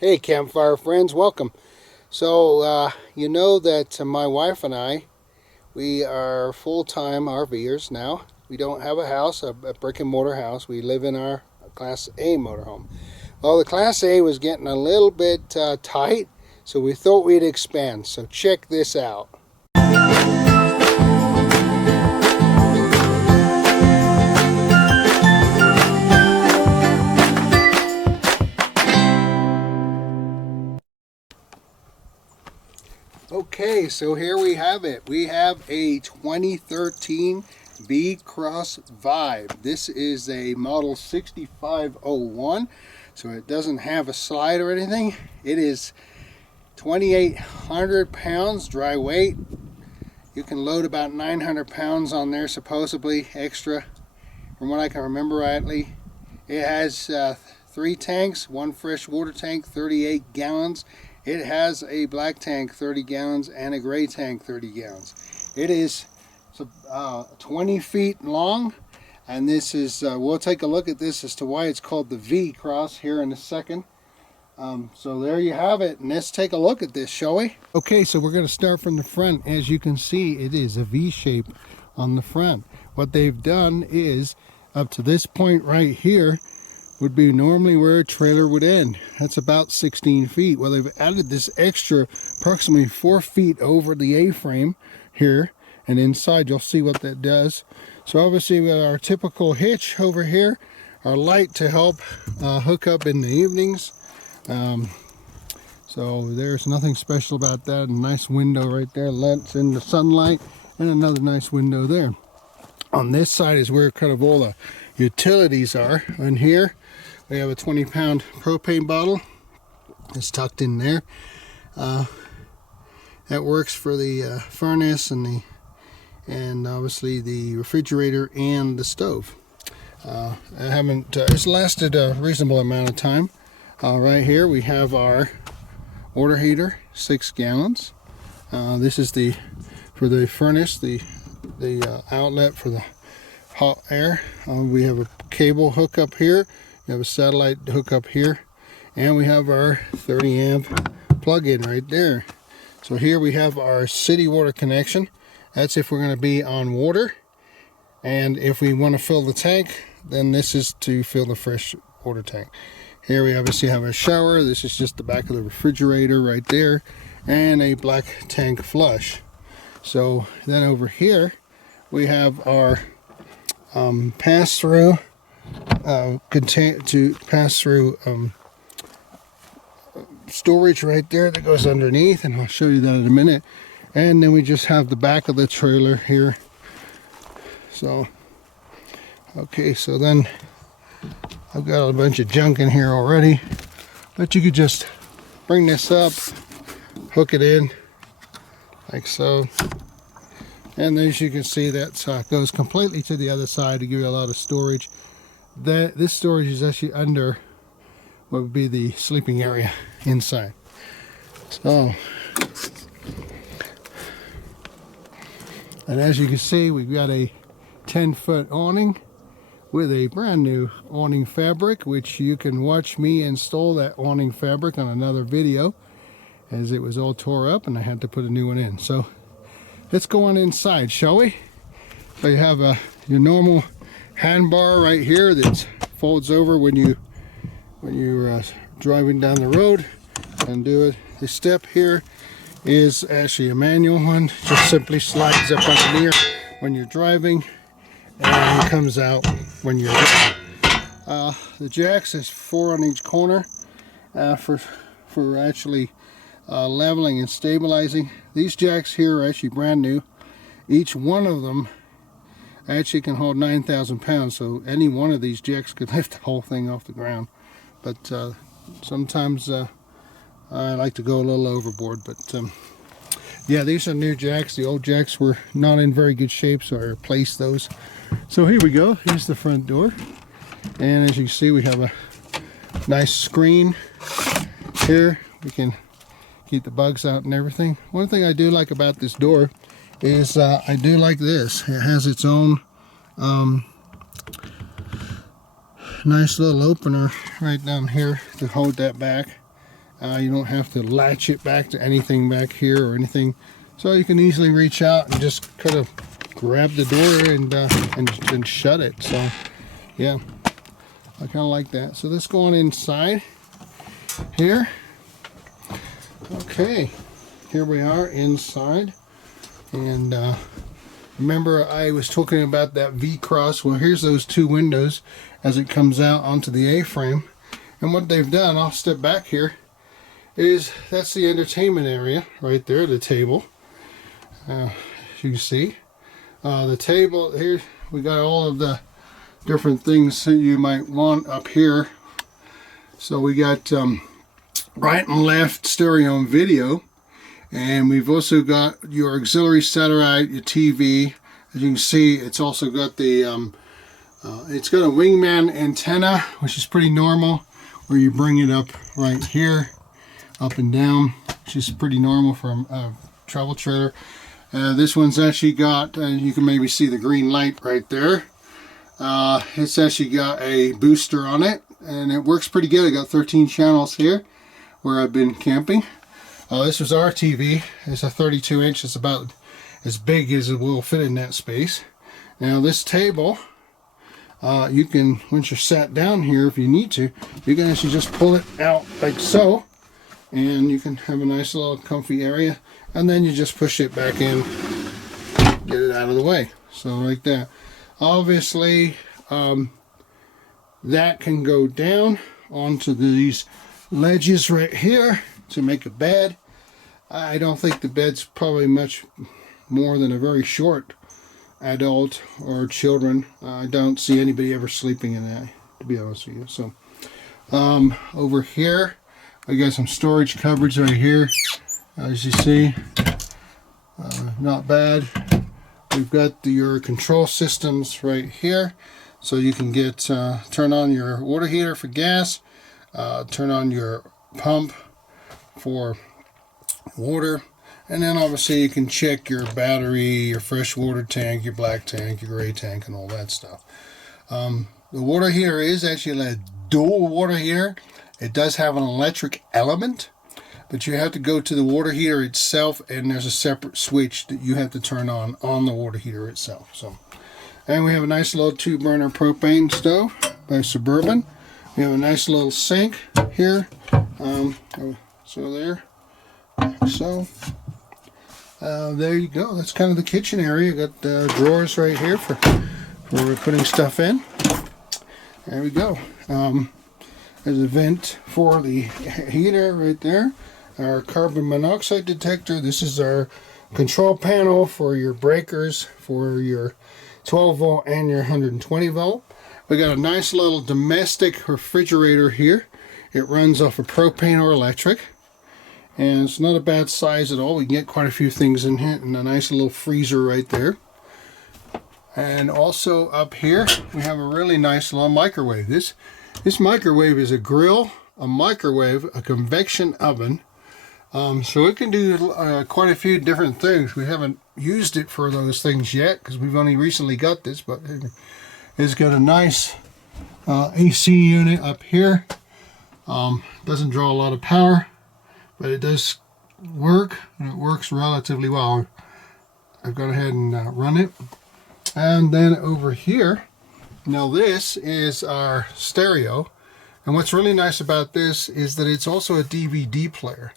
Hey Campfire friends, welcome. So you know that my wife and I, we are full-time RVers now. We don't have a house, a brick and mortar house. We live in our Class A motorhome. Well, the Class A was getting a little bit tight, so we thought we'd expand. So check this out. Okay, so here we have it. We have a 2013 V-Cross Vibe. This is a model 6501, so it doesn't have a slide or anything. It is 2,800 pounds dry weight. You can load about 900 pounds on there, supposedly extra, from what I can remember rightly. It has 3 tanks, one fresh water tank, 38 gallons. It has a black tank, 30 gallons, and a gray tank, 30 gallons. It is 20 feet long, and this is, we'll take a look at this as to why it's called the V-Cross here in a second. So there you have it, and let's take a look at this, shall we? Okay, so we're going to start from the front. As you can see, it is a V shape on the front. What they've done is, up to this point right here, would be normally where a trailer would end. That's about 16 feet. Well, they've added this extra approximately 4 feet over the A-frame here, and inside you'll see what that does. So obviously we got our typical hitch over here, our light to help hook up in the evenings. So there's nothing special about that. A nice window right there lets in the sunlight, and another nice window there. On this side is where kind of all the utilities are. And here we have a 20-pound propane bottle. It's tucked in there. That works for the furnace and obviously the refrigerator and the stove. It's lasted a reasonable amount of time. Right here we have our water heater, 6 gallons. This is for the furnace, the outlet for the hot air. We have a cable hookup here. We have a satellite hookup here, and we have our 30 amp plug-in right there. So here we have our city water connection. That's if we're going to be on water, and if we want to fill the tank, then this is to fill the fresh water tank. Here we obviously have a shower. This is just the back of the refrigerator right there, and a black tank flush. So then over here we have our pass-through storage right there that goes underneath, and I'll show you that in a minute. And then we just have the back of the trailer here. So okay, so then I've got a bunch of junk in here already, but you could just bring this up, hook it in like so, and as you can see, that goes completely to the other side to give you a lot of storage. This storage is actually under what would be the sleeping area inside. So, and as you can see, we've got a 10-foot awning with a brand new awning fabric, which you can watch me install that awning fabric on another video, as it was all tore up and I had to put a new one in. So let's go on inside, shall we? So you have your normal handbar right here that folds over when you're driving down the road and do it. The step here is actually a manual one. Just simply slides up under here when you're driving and comes out when you're driving. The jacks is 4 on each corner for actually leveling and stabilizing. These jacks here are actually brand new. Each one of them actually can hold 9,000 pounds, so any one of these jacks could lift the whole thing off the ground. But sometimes I like to go a little overboard. But yeah, these are new jacks. The old jacks were not in very good shape, so I replaced those. So here we go. Here's the front door, and as you can see, we have a nice screen here. We can keep the bugs out and everything. One thing I do like about this door is I do like this. It has its own nice little opener right down here to hold that back. You don't have to latch it back to anything back here or anything. So you can easily reach out and just kind of grab the door and shut it. So yeah, I kind of like that. So let's go on inside here. Okay, here we are inside. And remember I was talking about that V-cross. Well, here's those two windows as it comes out onto the A-frame. And what they've done, I'll step back here, is that's the entertainment area right there, the table. As you can see, the table here, we got all of the different things that you might want up here. So we got right and left stereo and video, and we've also got your auxiliary satellite, your TV. As you can see, it's also got the it's got a wingman antenna, which is pretty normal, where you bring it up right here, up and down, which is pretty normal from a travel trailer. This one's actually got, you can maybe see the green light right there. It's actually got a booster on it, and it works pretty good. I got 13 channels here where I've been camping. This was our TV. It's a 32 inch. It's about as big as it will fit in that space. Now this table, you can, once you're sat down here, if you need to, you can actually just pull it out like so, and you can have a nice little comfy area, and then you just push it back in, get it out of the way. So like that. Obviously, that can go down onto these ledges right here to make a bed. I don't think the bed's probably much more than a very short adult or children. I don't see anybody ever sleeping in that, to be honest with you. So over here I got some storage cupboards right here, as you see. Not bad. We've got your control systems right here, so you can get turn on your water heater for gas, turn on your pump for water, and then obviously you can check your battery, your fresh water tank, your black tank, your gray tank, and all that stuff. The water heater is actually a dual water heater. It does have an electric element, but you have to go to the water heater itself, and there's a separate switch that you have to turn on the water heater itself. So, and we have a nice little 2-burner propane stove by Suburban. We have a nice little sink here. So there. So there you go. That's kind of the kitchen area. Got drawers right here for putting stuff in. There we go. There's a vent for the heater right there. Our carbon monoxide detector. This is our control panel for your breakers for your 12 volt and your 120 volt. We got a nice little domestic refrigerator here. It runs off of propane or electric, and it's not a bad size at all. We can get quite a few things in here, and a nice little freezer right there. And also up here we have a really nice little microwave. This microwave is a grill, a microwave, a convection oven. So it can do quite a few different things. We haven't used it for those things yet because we've only recently got this, but it's got a nice AC unit up here. Doesn't draw a lot of power, but it does work, and it works relatively well. I've gone ahead and run it. And then over here, now this is our stereo, and what's really nice about this is that it's also a DVD player.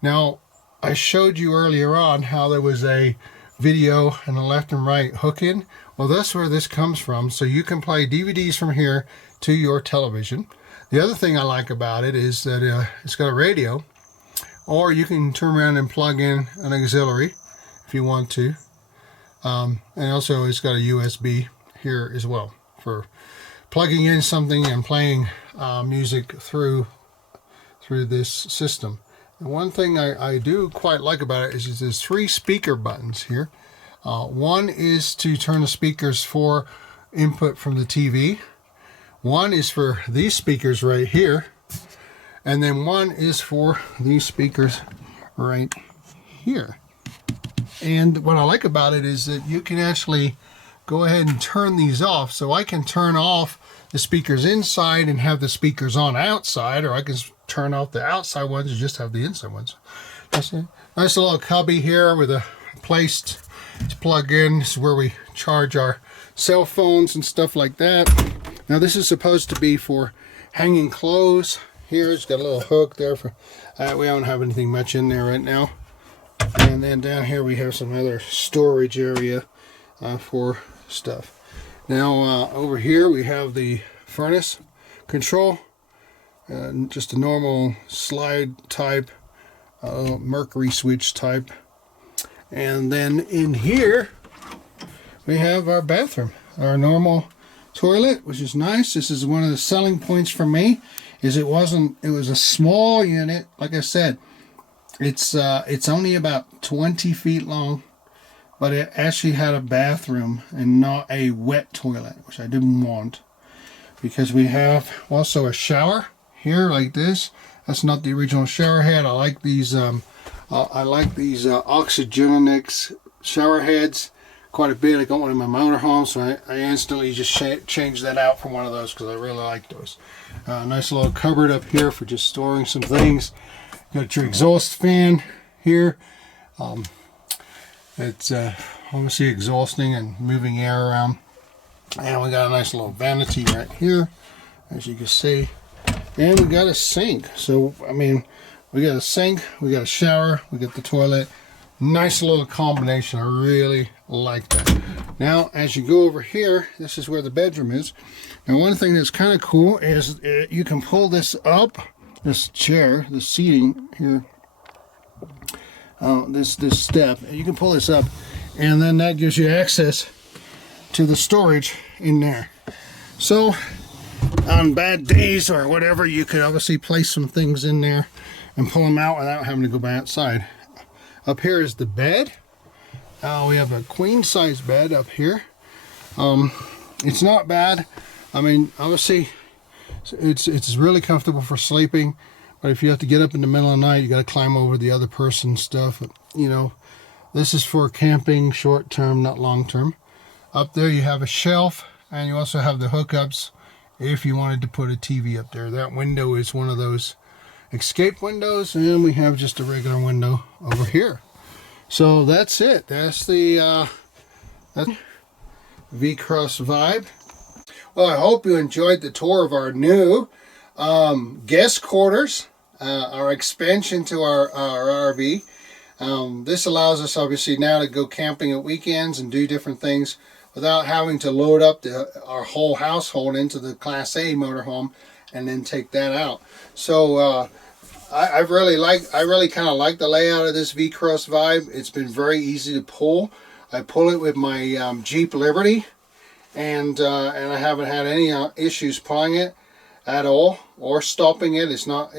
Now, I showed you earlier on how there was a video and a left and right hook in. Well, that's where this comes from. So you can play DVDs from here to your television. The other thing I like about it is that it's got a radio, or you can turn around and plug in an auxiliary if you want to. And also it's got a USB here as well for plugging in something and playing music through this system. And one thing I do quite like about it is there's 3 speaker buttons here. One is to turn the speakers for input from the TV. One is for these speakers right here. And then one is for these speakers right here. And what I like about it is that you can actually go ahead and turn these off. So I can turn off the speakers inside and have the speakers on outside, or I can turn off the outside ones, you just have the inside ones. That's a nice little cubby here with a place to plug in. This is where we charge our cell phones and stuff like that. Now this is supposed to be for hanging clothes. Here it's got a little hook there for we don't have anything much in there right now. And then down here we have some other storage area for stuff. Now over here we have the furnace control, just a normal slide type, mercury switch type. And then in here we have our bathroom, our normal toilet, which is nice. This is one of the selling points for me, is it was a small unit. Like I said, it's only about 20 feet long, but it actually had a bathroom and not a wet toilet, which I didn't want, because we have also a shower here like this. That's not the original shower head. I like these Oxygenics shower heads quite a bit. I got one in my motorhome, so I instantly just changed that out for one of those because I really like those. Nice little cupboard up here for just storing some things. Got your exhaust fan here. It's obviously exhausting and moving air around. And we got a nice little vanity right here, as you can see. And we got a sink. So, I mean, we got a sink, we got a shower, we got the toilet. Nice little combination. I really like that. Now, as you go over here, this is where the bedroom is. Now, one thing that's kind of cool is you can pull this up, this chair, the seating here, this step. You can pull this up, and then that gives you access to the storage in there. So, on bad days or whatever, you could obviously place some things in there and pull them out without having to go back outside. Up here is the bed. We have a queen size bed up here. It's not bad. I mean, obviously it's really comfortable for sleeping, but if you have to get up in the middle of the night, you got to climb over the other person's stuff. You know, this is for camping, short term, not long term. Up there you have a shelf, and you also have the hookups if you wanted to put a TV up there. That window is one of those escape windows, and we have just a regular window over here. So that's it. That's the V-Cross Vibe. Well, I hope you enjoyed the tour of our new guest quarters, our expansion to our RV. This allows us obviously now to go camping at weekends and do different things without having to load up our whole household into the Class A motorhome and then take that out. So I really kind of like the layout of this V-Cross Vibe. It's been very easy to pull. I pull it with my Jeep Liberty, and I haven't had any issues pulling it at all or stopping it. It's not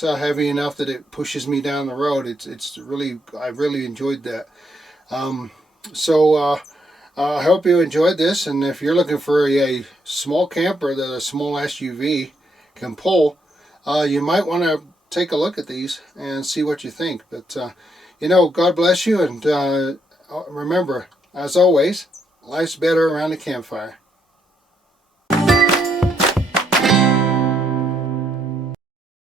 heavy enough that it pushes me down the road. I really enjoyed that. I hope you enjoyed this, and if you're looking for a small camper that a small SUV can pull, you might want to take a look at these and see what you think. But you know, God bless you, and remember, as always, life's better around the campfire.